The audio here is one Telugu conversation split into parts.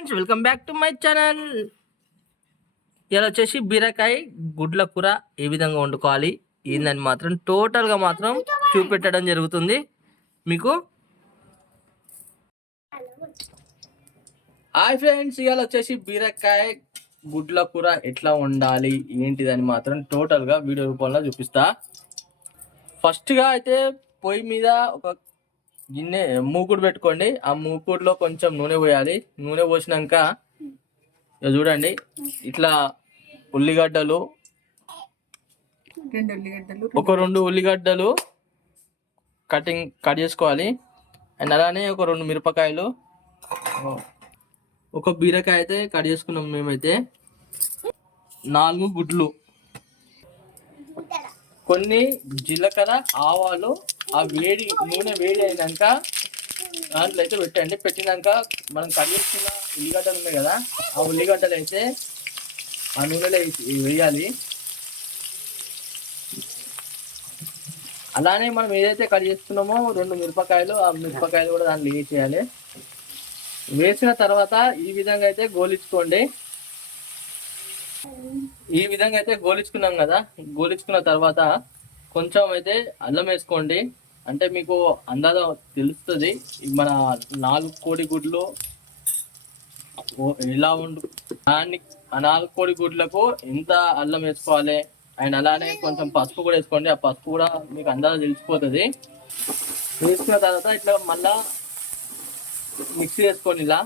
Friends, welcome back to my channel. ఇలా వచ్చేసి బీరకాయ గుడ్ల కూర ఏ విధంగా వండుకోవాలి ఏందని మాత్రం టోటల్గా మాత్రం చూపెట్టడం జరుగుతుంది మీకు. హాయ్ ఫ్రెండ్స్, ఇవాళ వచ్చేసి బీరకాయ గుడ్ల కూర ఎట్లా వండాలి ఏంటిదని మాత్రం టోటల్గా వీడియో రూపంలో చూపిస్తా. ఫస్ట్గా అయితే పొయ్యి మీద ఒక గిన్నె మూకుడు పెట్టుకోండి. ఆ మూకుడులో కొంచెం నూనె పోయాలి. నూనె పోసినాక చూడండి, ఇట్లా ఉల్లిగడ్డలు, ఒక 2 ఉల్లిగడ్డలు కట్ చేసుకోవాలి. అండ్ అలానే ఒక 2 మిరపకాయలు, ఒక బీరకాయ అయితే కట్ చేసుకున్నాం మేమైతే, 4 గుడ్లు, కొన్ని జీలకర్ర, ఆవాలు. ఆ నూనె వేడి అయినాక దాంట్లో అయితే పెట్టండి. పెట్టినాక మనం కట్ చేసుకున్న ఉల్లిగడ్డలు ఉన్నాయి కదా, ఆ ఉల్లిగడ్డలు అయితే ఆ నూనెలో వేయాలి. అలానే మనం ఏదైతే కట్ చేసుకున్నామో 2 మిరపకాయలు, ఆ మిరపకాయలు కూడా దాంట్లో వేసేయాలి. వేసిన తర్వాత ఈ విధంగా అయితే గోలించుకోండి. ఈ విధంగా అయితే గోలించుకున్నాం కదా, గోలించుకున్న తర్వాత కొంచెం అయితే అల్లం వేసుకోండి. అంటే మీకు అందాజ తెలుస్తుంది మన 4 కోడి గుడ్లు ఎలా దాన్ని. ఆ 4 కోడి గుడ్లకు ఎంత అల్లం వేసుకోవాలి. అండ్ అలానే కొంచెం పసుపు కూడా వేసుకోండి. ఆ పసుపు కూడా మీకు అందాజ తెలిసిపోతుంది. వేసుకున్న తర్వాత ఇట్లా మళ్ళా మిక్సీ చేసుకోండి. ఇలా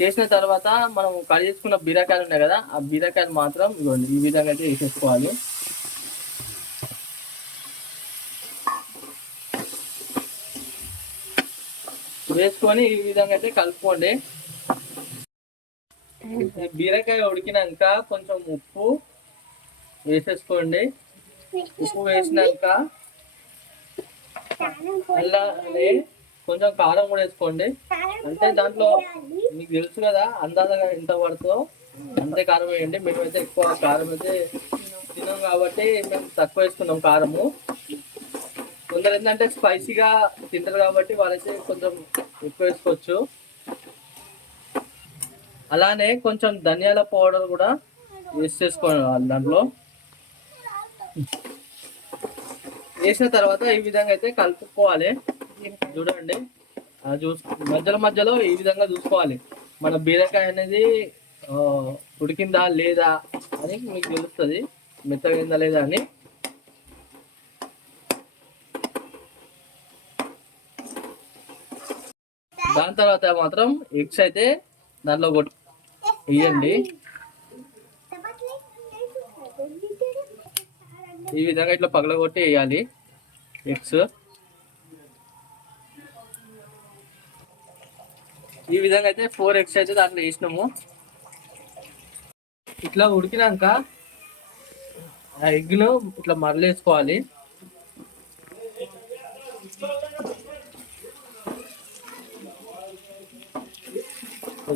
చేసిన తర్వాత మనం కట్ చేసుకున్న బీరకాయలు ఉన్నాయి కదా, ఆ బీరకాయలు మాత్రం ఇవ్వండి ఈ విధంగా అయితే వేసేసుకోవాలి. వేసుకొని ఈ విధంగా అయితే కలుపుకోండి. బీరకాయ ఉడికినాక కొంచెం ఉప్పు వేసేసుకోండి. ఉప్పు వేసినాక అలానే కొంచెం కారం కూడా వేసుకోండి. అంటే దాంట్లో మీకు తెలుసు కదా అందాజగా ఎంత పడుతుందో అంతే కారం వేయండి. మేమైతే ఎక్కువ కారం అయితే తినాం కాబట్టి మేము తక్కువ వేసుకున్నాం కారము. కొందరు ఏంటంటే స్పైసీగా తింటారు కాబట్టి వాళ్ళైతే కొంచెం ఎక్కువ వేసుకోవచ్చు. అలానే కొంచెం ధనియాల పౌడర్ కూడా వేసేసుకోవాలి దాంట్లో. వేసిన తర్వాత ఈ విధంగా అయితే కలుపుకోవాలి. చూడండి, మధ్యలో ఈ విధంగా చూసుకోవాలి మన బీరకాయ అనేది ఉడికిందా లేదా అని మీకు తెలుస్తుంది, మెత్తగైందా లేదా అని. దాని తర్వాత మాత్రం ఎగ్స్ అయితే దాంట్లో వేయండి. ఈ విధంగా ఇట్లా పగలగొట్టి వేయాలి ఎగ్స్. ఈ విధంగా అయితే 4 ఎగ్స్ అయితే దాంట్లో వేసినాము. ఇట్లా ఉడికినాక ఆ ఎగ్ను ఇట్లా మరలేసుకోవాలి.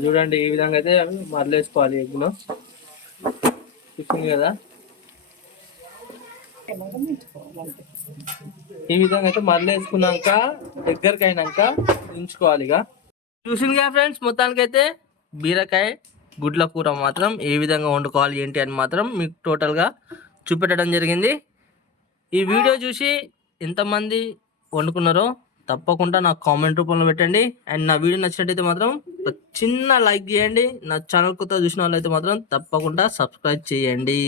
చూడండి, ఈ విధంగా అయితే మరలేసుకోవాలి ఎగ్ను. చూస్తుంది కదా, ఈ విధంగా అయితే మరలేసుకున్నాక దగ్గరికి అయినాక ఉంచుకోవాలి. ఇక చూసింది కదా ఫ్రెండ్స్, మొత్తానికైతే బీరకాయ గుడ్ల కూర మాత్రం ఏ విధంగా వండుకోవాలి ఏంటి అని మాత్రం మీకు టోటల్గా చూపెట్టడం జరిగింది. ఈ వీడియో చూసి ఎంతమంది వండుకున్నారో తప్పకుండా నాకు కామెంట్ రూపంలో పెట్టండి. అండ్ నా వీడియో నచ్చినట్టయితే మాత్రం ఒక చిన్న లైక్ చేయండి. నా ఛానల్ కొత్త చూసిన వాళ్ళైతే మాత్రం తప్పకుండా సబ్స్క్రైబ్ చేయండి.